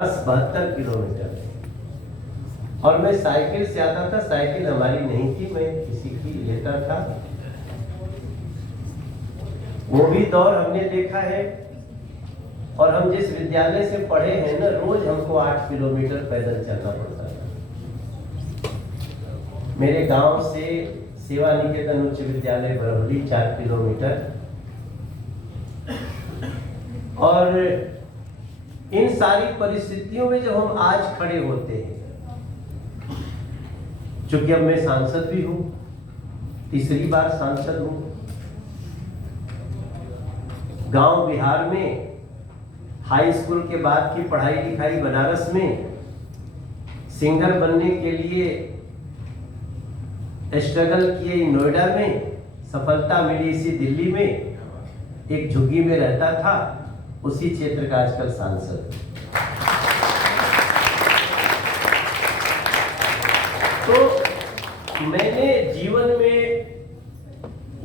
72 kilometre. और मैं cycle से आता था, साइकिल हमारी नहीं थी, मैं किसी की लेता था। वो भी दौर हमने देखा है। और हम जिस विद्यालय से पढ़े हैं ना, रोज हमको 8 किलोमीटर पैदल चलना पड़ता था। मेरे गांव से सेवा निकेतन उच्च विद्यालय बरौली 4 किलोमीटर। और इन सारी परिस्थितियों में जब हम आज खड़े होते हैं, चूंकि अब मैं सांसद भी हूं, तीसरी बार सांसद हूं, गांव बिहार में हाई स्कूल के बाद की पढ़ाई लिखाई बनारस में, सिंगर बनने के लिए स्ट्रगल किए नोएडा में, सफलता मिली इसी दिल्ली में, एक झुग्गी में रहता था, उसी क्षेत्र का आजकल सांसद। तो मैंने जीवन में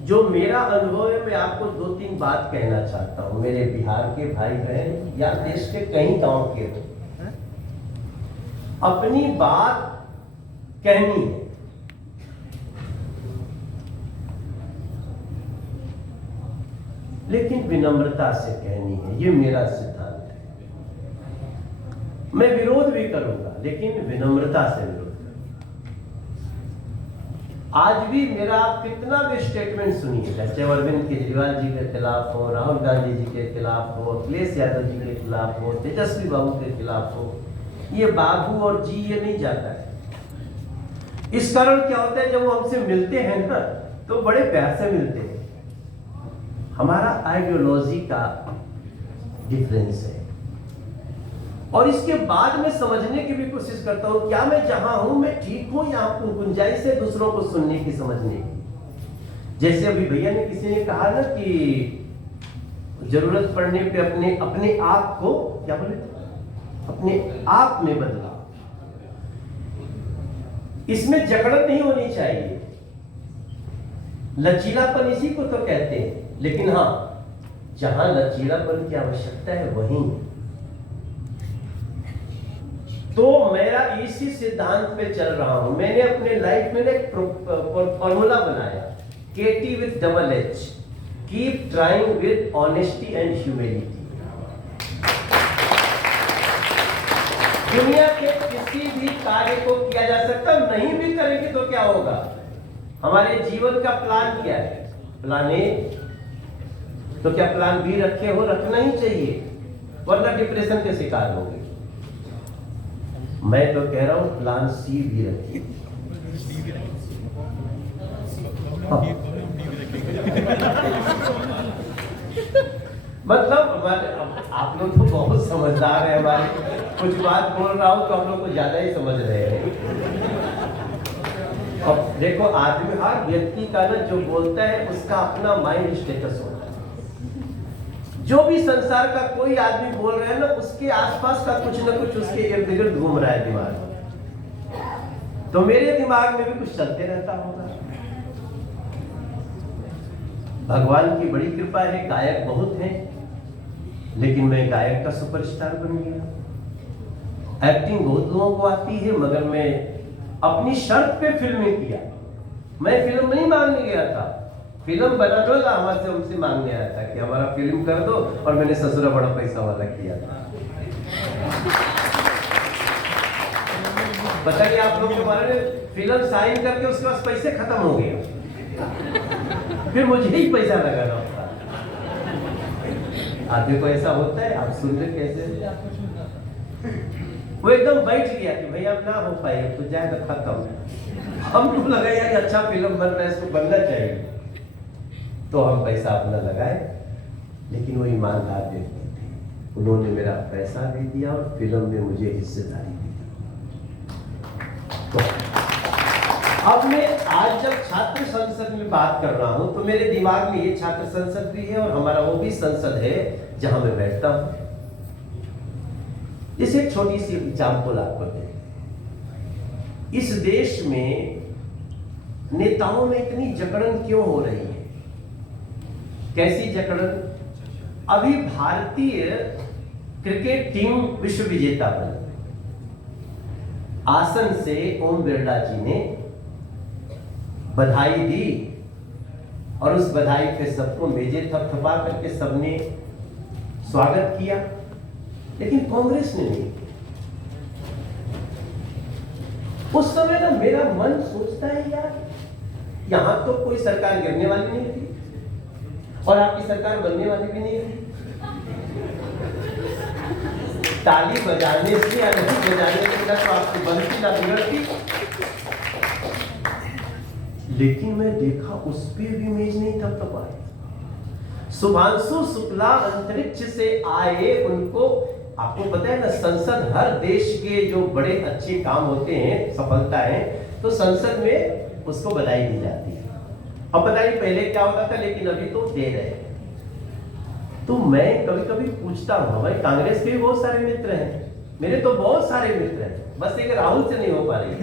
जो मेरा अनुभव है, मैं आपको 2-3 बात कहना चाहता हूं। मेरे बिहार के भाई बहन या देश के कई गांव के हो, अपनी बात कहनी है, लेकिन विनम्रता से कहनी है। ये मेरा सिद्धांत है। मैं विरोध भी करूंगा, लेकिन विनम्रता से विरोध करूंगा। आज भी मेरा आप कितना भी स्टेटमेंट सुनिएगा, चाहे अरविंद केजरीवाल जी के खिलाफ हो, राहुल गांधी जी के खिलाफ हो, अखिलेश यादव जी के खिलाफ हो, तेजस्वी बाबू के खिलाफ हो, ये बाबू और जी ये नहीं जाता है। इस कारण क्या होता है, जब वो हमसे मिलते हैं ना, तो बड़े प्यार से मिलते हैं। हमारा आइडियोलॉजी का डिफरेंस है। और इसके बाद में समझने की भी कोशिश करता हूं, क्या मैं जहां हूं मैं ठीक हूं, या गुंजाइश है दूसरों को सुनने की, समझने की। जैसे अभी भैया ने किसी ने कहा ना कि जरूरत पड़ने पे अपने आप को, क्या बोले, अपने आप में बदला। इसमें जकड़न नहीं होनी चाहिए, लचीलापन इसी को तो कहते हैं। लेकिन हाँ, जहां लचीलापन की आवश्यकता है वहीं। तो मेरा इसी सिद्धांत पे चल रहा हूं। मैंने अपने लाइफ में एक फॉर्मूला बनाया, KT with double H, keep trying with honesty and humility. दुनिया के किसी भी कार्य को किया जा सकता, नहीं भी करेंगे तो क्या होगा। हमारे जीवन का प्लान क्या है, प्लान ए, तो क्या प्लान बी रखे हो, रखना ही चाहिए, वरना डिप्रेशन के शिकार होंगे। मैं तो कह रहा हूं प्लान सी भी रखिए। मतलब आप लोग तो बहुत समझदार है हमारे, कुछ बात बोल रहा हूं तो आप लोग को ज्यादा ही समझ रहे हैं। अब देखो, आदमी, हर व्यक्ति का ना जो बोलता है उसका अपना माइंड स्टेटस होता है। जो भी संसार का कोई आदमी बोल रहा है ना, उसके आसपास का कुछ ना कुछ उसके इर्द गिर्द घूम रहा है दिमाग में। तो मेरे दिमाग में भी कुछ चलते रहता होगा। भगवान की बड़ी कृपा है, गायक बहुत हैं, लेकिन मैं गायक का सुपरस्टार बन गया। एक्टिंग बहुत लोगों को आती है, मगर मैं अपनी शर्त पे फिल्में किया। मैं फिल्म नहीं मांगने गया था, फिल्म बना दो ना, हमसे मांगने आया था कि हमारा फिल्म कर दो, और मैंने ससुरा बड़ा पैसा वाला किया था। बताइए आप लोग के बारे में, फिल्म साइन करके उसके बाद पैसे खत्म हो गए, फिर मुझे ही पैसा लगाना होता। आधे को ऐसा होता है, आप सुन रहे कैसे, वो एकदम बैठ गया कि भैया अब ना हो पाए, तो जाएगा खत्म। हमको लगा यार अच्छा फिल्म बन रहा है, इसको बनना चाहिए, तो हम पैसा अपना लगाए। लेकिन वो ईमानदार व्यक्ति थे, उन्होंने मेरा पैसा भी दिया और फिल्म में मुझे हिस्सेदारी दी। तो अब मैं आज जब छात्र संसद में बात कर रहा हूं, तो मेरे दिमाग में ये छात्र संसद भी है और हमारा वो भी संसद है जहां मैं बैठता हूं। इस एक छोटी सी एग्जाम्पल आपको दें। इस देश में नेताओं में इतनी जकड़न क्यों हो रही है? कैसी जकड़न? अभी भारतीय क्रिकेट टीम विश्व विजेता बनी। आसन से ओम बिरला जी ने बधाई दी और उस बधाई पे सबको मेजे थपथपा करके सबने स्वागत किया, लेकिन कांग्रेस ने नहीं। उस समय ना मेरा मन सोचता है यार, यहां तो कोई सरकार गिरने वाली नहीं थी और आपकी सरकार बनने वाली भी नहीं थी। ताली बजाने से या नहीं बजाने से ना तो आपकी बनती ना बिगड़ती, लेकिन मैं देखा उस पर भी मेज नहीं थपथपाए। शुभांशु शुक्ला अंतरिक्ष से आए, उनको आपको पता है ना, संसद हर देश के जो बड़े अच्छे काम होते हैं, सफलता है, तो संसद में उसको बधाई दी जाती है। अब पता नहीं पहले क्या होता था, लेकिन अभी तो दे रहे हैं। तो मैं कभी कभी पूछता हूँ, भाई कांग्रेस के भी बहुत सारे मित्र हैं, मेरे तो बहुत सारे मित्र हैं, बस एक राहुल से नहीं हो पा रही है।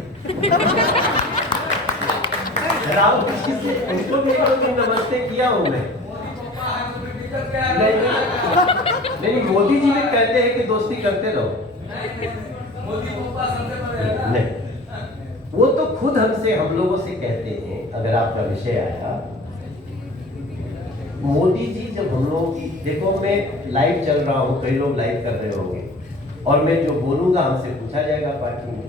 राहुल से उनको भी एक दो दिन नमस्ते किया हूँ मैं। नहीं, मोदी जी भी कहते हैं कि दोस्ती करते रहो। नहीं, वो तो खुद हमसे, हम लोगों से कहते हैं। अगर आपका विषय आया, मोदी जी जब हम लोगों की, देखो मैं लाइव चल रहा हूँ, कई लोग लाइव कर रहे होंगे, और मैं जो बोलूंगा हमसे पूछा जाएगा पार्टी में।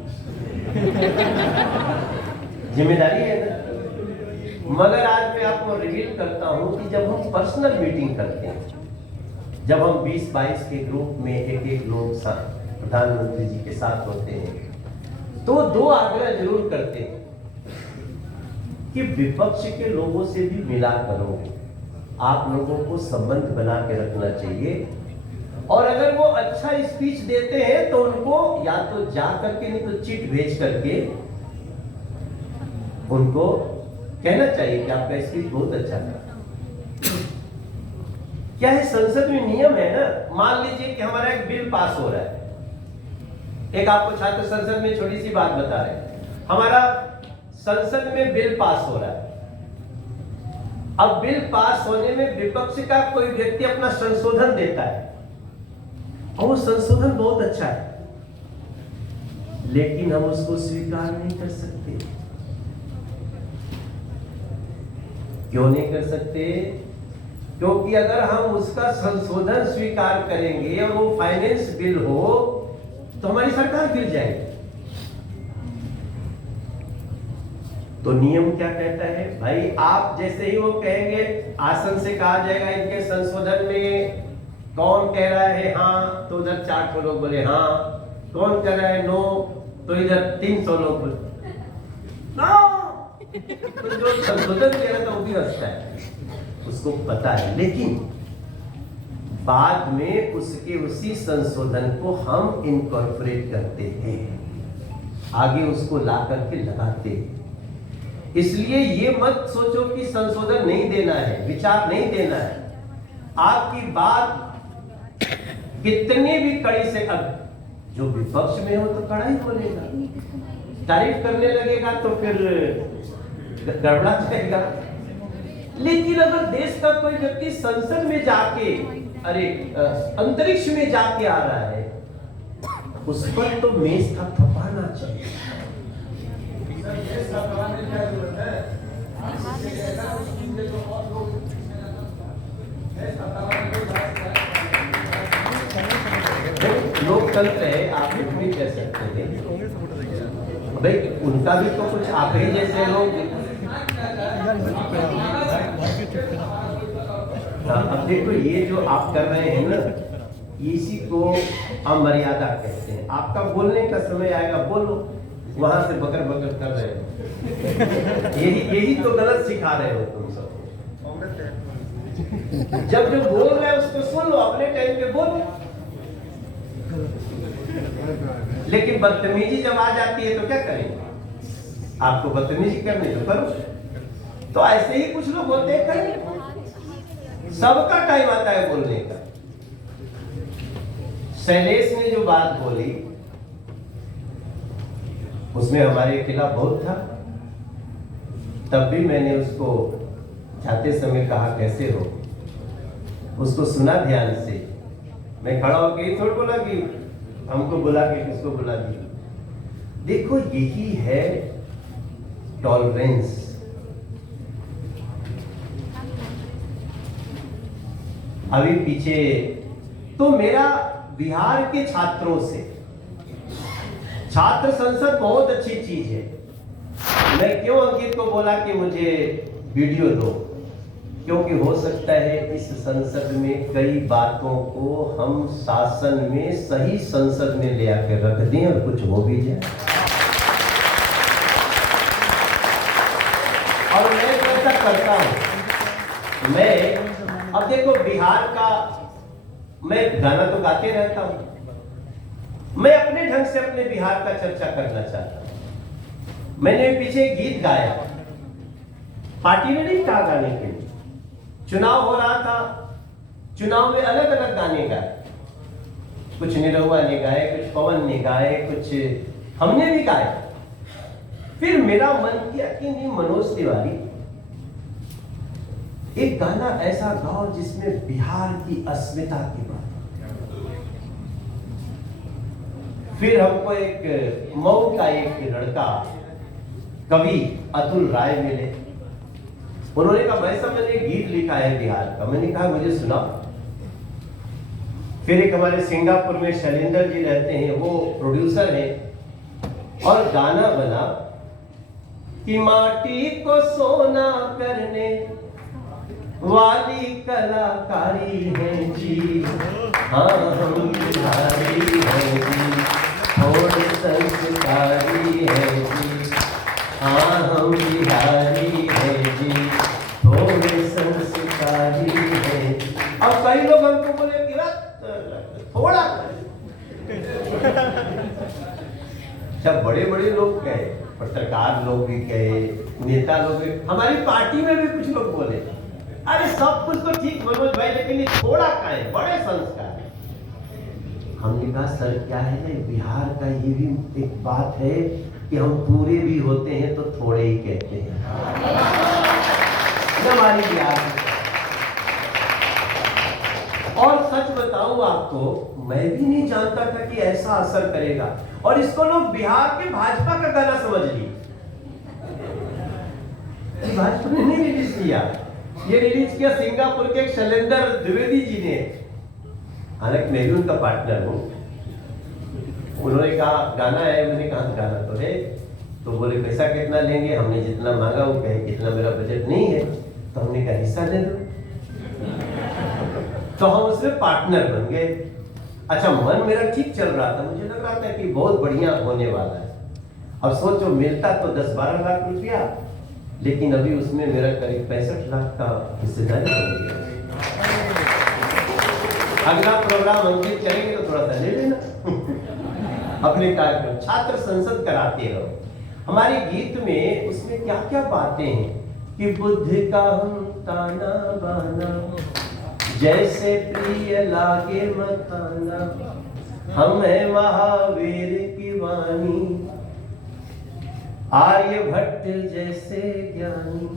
जिम्मेदारी है ना। मगर आज मैं आपको रिवील करता हूं कि जब हम पर्सनल मीटिंग करते हैं, जब हम 20-22 के ग्रुप में एक लोग प्रधानमंत्री जी के साथ होते हैं, तो दो आग्रह जरूर करते हैं कि विपक्ष के लोगों से भी मिला करो, आप लोगों को संबंध बना के रखना चाहिए, और अगर वो अच्छा स्पीच देते हैं तो उनको या तो जा करके, नहीं तो चिट भेज करके उनको कहना चाहिए कि आपका स्पीच बहुत अच्छा था। क्या है, संसद में नियम है ना। मान लीजिए कि हमारा एक बिल पास हो रहा है, एक आपको छात्र संसद में छोटी सी बात बता रहे हैं, हमारा संसद में बिल पास हो रहा है। अब बिल पास होने में विपक्ष का कोई व्यक्ति अपना संशोधन देता है, और वो संशोधन बहुत अच्छा है, लेकिन हम उसको स्वीकार नहीं कर सकते। क्यों नहीं कर सकते? क्योंकि अगर हम उसका संशोधन स्वीकार करेंगे और वो फाइनेंस बिल हो, तो हमारी सरकार गिर जाएगी। तो नियम क्या कहता है भाई, आप जैसे ही वो कहेंगे, आसन से कहा जाएगा इनके संशोधन में कौन कह रहा है हाँ, तो उधर 400 लोग बोले हाँ, कौन कह रहा है नो, तो इधर 300 लोग बोले नो। तो जो संशोधन कह रहा था वो भी हंसता है, उसको पता है, लेकिन बाद में उसके उसी संशोधन को हम इनकॉर्पोरेट करते हैं, आगे उसको ला करके लगाते हैं। इसलिए ये मत सोचो कि संशोधन नहीं देना है, विचार नहीं देना है। आपकी बात कितनी भी कड़ी से, अब जो विपक्ष में हो तो कड़ा ही बोलेगा, तारीफ करने लगेगा तो फिर गड़बड़ा जाएगा। लेकिन अगर देश का कोई व्यक्ति संसद में जाके, अरे अंतरिक्ष में जाके आ रहा है, उस पर तो मेज का थपाना चाहिए। लोकतंत्र है, आप कुछ भी कह सकते हैं भाई, उनका भी तो कुछ आप ही जैसे लोग। अब देखो, ये जो आप कर रहे हैं ना, इसी को अमर्यादा कहते हैं। आपका बोलने का समय आएगा, बोलो, वहां से बकर बकर कर रहे हो, यही तो गलत सिखा रहे हो तुम सब। जब जो बोल रहे हैं उसको सुन लो, अपने टाइम पे बोलो, लेकिन बदतमीजी जब आ जाती है तो क्या करेंगे? आपको बदतमीजी करनी तो करो। तो ऐसे ही कुछ लोग होते हैं, करें, सबका टाइम आता है बोलने का। शैलेश ने जो बात बोली उसमें हमारे खिलाफ बहुत था, तब भी मैंने उसको जाते समय कहा कैसे हो, उसको सुना ध्यान से, मैं खड़ा होकर ही थोड़ा बोला कि हमको बुला के किसको बुला दिया। देखो यही है टॉलरेंस। अभी पीछे तो मेरा बिहार के छात्रों से, छात्र संसद बहुत अच्छी चीज है। मैं क्यों अंकित को बोला कि मुझे वीडियो दो, क्योंकि हो सकता है इस संसद में कई बातों को हम शासन में सही संसद में ले आकर रख दें और कुछ हो भी जाए। और मैं ऐसा करता हूं। मैं अब देखो बिहार का मैं गाना तो गाते रहता हूं, मैं अपने ढंग से अपने बिहार का चर्चा करना चाहता हूं। मैंने पीछे गीत गाया, पार्टी ने नहीं कहा गाने के लिए, चुनाव हो रहा था, चुनाव में अलग अलग गाने गाए, कुछ निरहुआ ने गाए, कुछ पवन ने गाए, कुछ हमने भी गाए। फिर मेरा मन किया कि नहीं मनोज तिवारी एक गाना ऐसा गाओ जिसमें बिहार की अस्मिता की बात। फिर हमको एक मऊ का एक लड़का कवि अतुल राय मिले। उन्होंने कहा भाई साहब मैंने गीत लिखा है बिहार का। मैंने कहा मुझे सुनाओ। फिर एक हमारे सिंगापुर में शैलेंद्र जी रहते हैं, वो प्रोड्यूसर हैं, और गाना बना कि माटी को सोना करने वाली कलाकारी है जी, हाँ हम बिहारी हैं जी, थोड़े संस्कारी है जी, हाँ हम बिहारी हैं जी, थोड़े संस्कारी है। अब कई लोग हमको बोले कि थोड़ा सब बड़े बड़े लोग कहे, पत्रकार लोग भी कहे, नेता लोग भी, हमारी पार्टी में भी कुछ लोग बोले अरे सब कुछ तो ठीक मनोज भाई, लेकिन ये थोड़ा का है, बड़े संस्कार। हमने कहा सर क्या है ना, बिहार का ये भी एक बात है कि हम पूरे भी होते हैं तो थोड़े ही कहते हैं। हमारी बिहार और सच बताऊं आपको, मैं भी नहीं जानता था कि ऐसा असर करेगा, और इसको लोग बिहार के भाजपा का गाना समझ लिए। भाजपा ने नहीं रिलीज किया, ये रिलीज किया सिंगापुर के शैलेंद्र द्विवेदी जी ने। हालांकि मैं भी उनका पार्टनर हूं। उन्होंने कहा गाना है, मैंने कहा गाना तो है, तो बोले पैसा कितना लेंगे। हमने जितना मांगा वो कहे कितना मेरा बजट नहीं है, तो हमने कहा हिस्सा ले लो। तो हम उसमें पार्टनर बन गए। अच्छा मन मेरा ठीक चल रहा था, मुझे लग रहा था कि बहुत बढ़िया होने वाला है। अब सोचो मिलता तो 10-12 लाख रुपया, लेकिन अभी उसमें मेरा करीब 65 लाख का हिस्सेदारी हो गया। अगला प्रोग्राम अंकित चलेंगे तो थोड़ा सा ले लेना। अपने कार्यक्रम छात्र संसद कराते रहो। हमारे गीत में उसमें क्या क्या बातें हैं कि बुद्ध का हम ताना बाना, जैसे प्रिय लागे मखाना, हम है महावीर की वाणी, आर्यभट्ट जैसे ज्ञानी,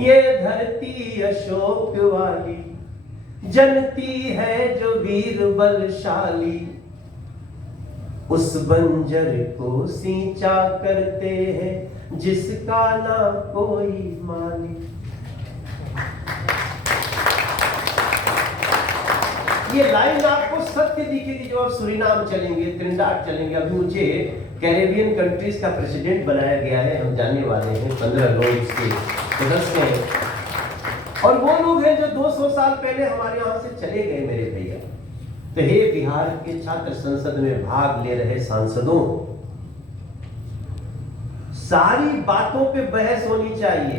ये धरती अशोक वाली, जनती है जो वीर बलशाली, उस बंजर को सींचा करते हैं जिसका ना कोई मालिक। ये लाइन आपको सत्य दिखेगी जब आप सूरीनाम चलेंगे, त्रिनिदाद चलेंगे। अभी मुझे कैरेबियन कंट्रीज का प्रेसिडेंट बनाया गया है, हम जानने वाले हैं 15 लोग इसके सदस्य हैं, और वो लोग हैं जो 200 साल पहले हमारे यहाँ से चले गए मेरे भैया। तो हे बिहार के छात्र संसद में भाग ले रहे सांसदों, सारी बातों पे बहस होनी चाहिए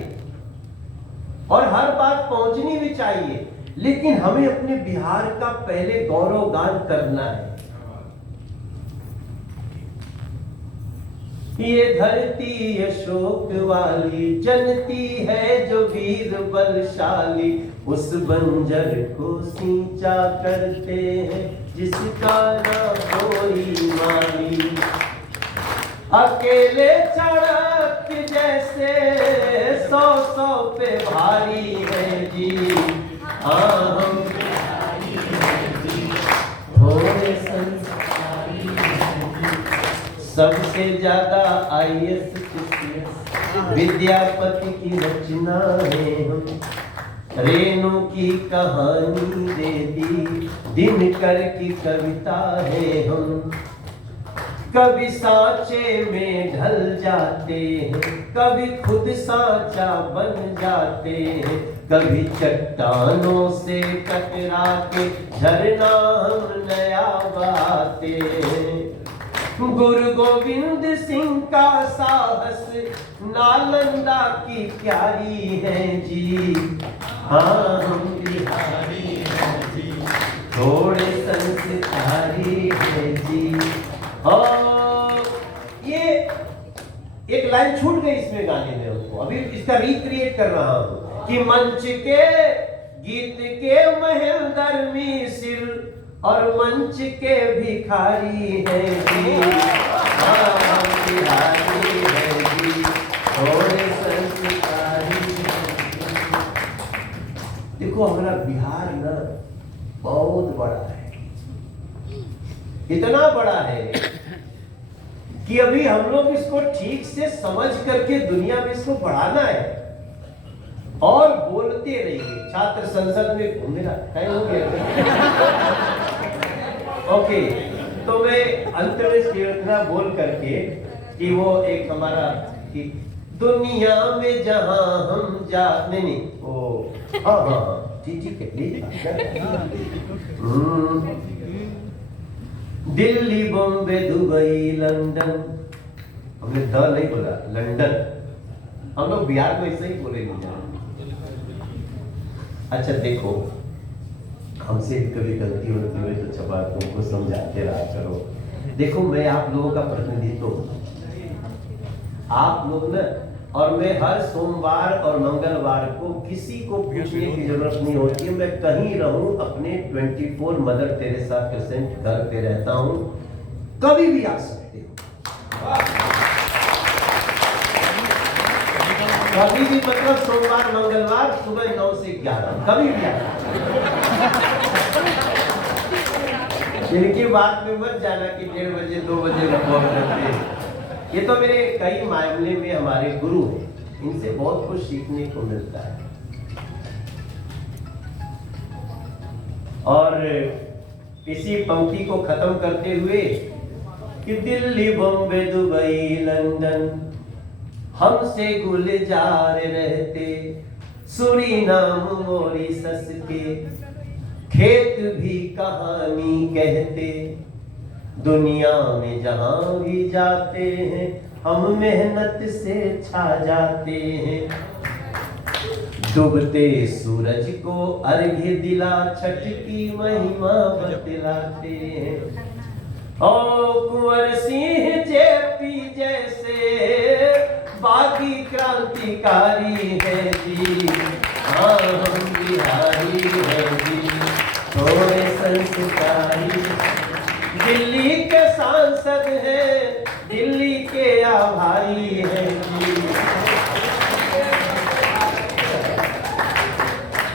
और हर बात पहुंचनी भी चाहिए, लेकिन हमें अपने बिहार का पहले गौरव गान करना है। ये धरती अशोक वाली, जनती है जो वीर बलशाली, उस बंजर को सींचा करते हैं जिसका ना कोई माली, अकेले चढ़त जैसे 100 पे भारी है जी, हाँ हम सबसे ज्यादा IAS विद्यापति की रचना है हम। रेणु की कहानी दे दी, दिनकर की कविता है हम। कभी सांचे में ढल जाते हैं, कभी खुद सांचा बन जाते हैं, कभी चट्टानों से टकरा के झरना हम नया बहाते हैं। गुरु गोविंद सिंह का साहस नालंदा की प्यारी है जी। हाँ हम बिहारी हैं जी, थोड़े संस्कारी है जी। और ये एक लाइन छूट गई इसमें गाने में हमको, अभी इसका रिक्रिएट कर रहा हूं कि मंच के गीत के महेंद्र सिर और मंच के भिखारी है जी। हाँ बिहारी है जी, थोड़े संस्कारी। देखो हमारा बिहार ना बहुत बड़ा है, इतना बड़ा है कि अभी हम लोग इसको ठीक से समझ करके दुनिया में इसको बढ़ाना है और बोलते रहिए। छात्र संसद में घूम रहा टाइम हो गया। ओके, तो मैं अंत में इतना बोल करके कि वो एक हमारा कि दुनिया में जहां हम जा नहीं वो हाँ हाँ ठीक है दिल्ली बॉम्बे दुबई लंदन, हमने द नहीं बोला, लंदन। हम लोग बिहार को ऐसे ही बोलेंगे। अच्छा देखो, हमसे कभी गलती होती है तो छपा तुमको समझाते रहा करो। देखो मैं आप लोगों का प्रतिनिधित्व हूं, आप लोग ना, और मैं हर सोमवार और मंगलवार को किसी को पूछने की जरूरत नहीं होती है। मैं कहीं रहूं, अपने 24 मदर टेरेसा क्रिसेंट घर पे रहता हूं, कभी भी आ सकते हो। कभी भी, मतलब सोमवार मंगलवार सुबह 9 से 11 कभी भी आ सकते। इनकी बात में मत जाना कि 1:30 बजे 2 बजे रिपोर्ट करते हैं। ये तो मेरे कई मामले में हमारे गुरु हैं, इनसे बहुत कुछ सीखने को मिलता है। और इसी पंक्ति को खत्म करते हुए कि दिल्ली बॉम्बे दुबई लंदन हमसे गुलजार रहते, सूरीनाम मॉरिशस के खेत भी कहानी कहते। दुनिया में जहां भी जाते हैं हम मेहनत से छा जाते हैं। डूबते सूरज को अर्घ्य दिला छठ की महिमा बतलाते हैं। ओ कुंवर सिंह जेपी जैसे बागी क्रांतिकारी है जी। हाँ हम बिहारी है जी, थोड़े संस्कारी। दिल्ली के सांसद हैं, दिल्ली के आभारी हैं जी।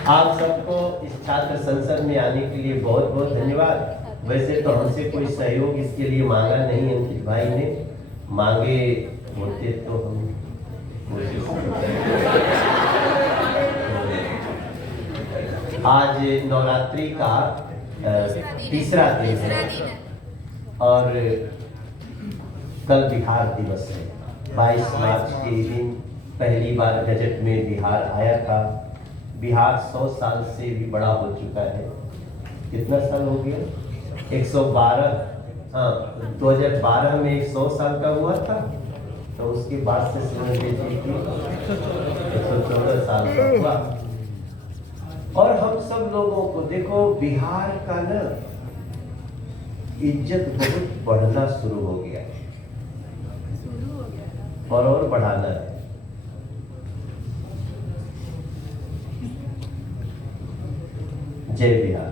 आप सबको इस छात्र संसद में आने के लिए बहुत बहुत धन्यवाद। वैसे तो हमसे कोई सहयोग इसके लिए मांगा नहीं अंकित भाई ने, मांगे होते तो हम आज नवरात्रि का तीसरा दिन है और कल बिहार दिवस है। 22 मार्च के दिन पहली बार बजट में बिहार आया था। बिहार 100 साल से भी बड़ा हो चुका है। कितना साल हो गया? 112। हाँ, 2012 में 100 साल का हुआ था, तो उसके बाद से समझ लीजिए कि 114 साल का हुआ। और हम सब लोगों को देखो, बिहार का ना इज्जत बहुत बढ़ना शुरू हो गया और बढ़ाना है। जय बिहार।